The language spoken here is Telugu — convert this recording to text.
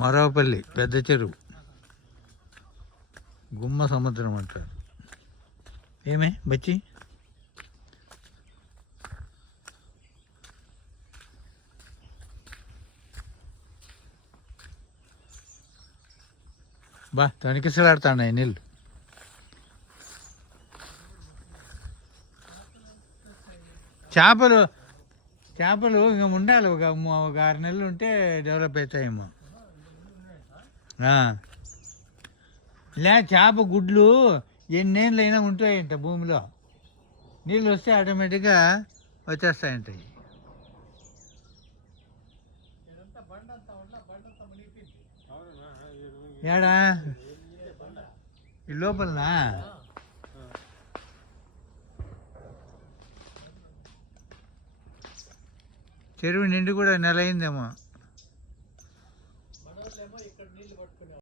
మరవపల్లి పెద్ద చెరువు. గుమ్మ సముద్రం అంటారు ఏమే బచ్చి? బా తనికిసలాడుతాయి నీళ్ళు చేపలు చేపలు ఇంకా ఉండాలి ఒక ఒక ఆరు నెలలు ఉంటే డెవలప్ అవుతాయేమో. లే చేప గుడ్లు ఎన్నేళ్ళు అయినా ఉంటాయంట భూమిలో. నీళ్ళు వస్తే ఆటోమేటిక్గా వచ్చేస్తాయంట ఏడా? ఈ లోపలనా? చెరువు నిండి కూడా నెల అయిందేమో. इ नील पड़को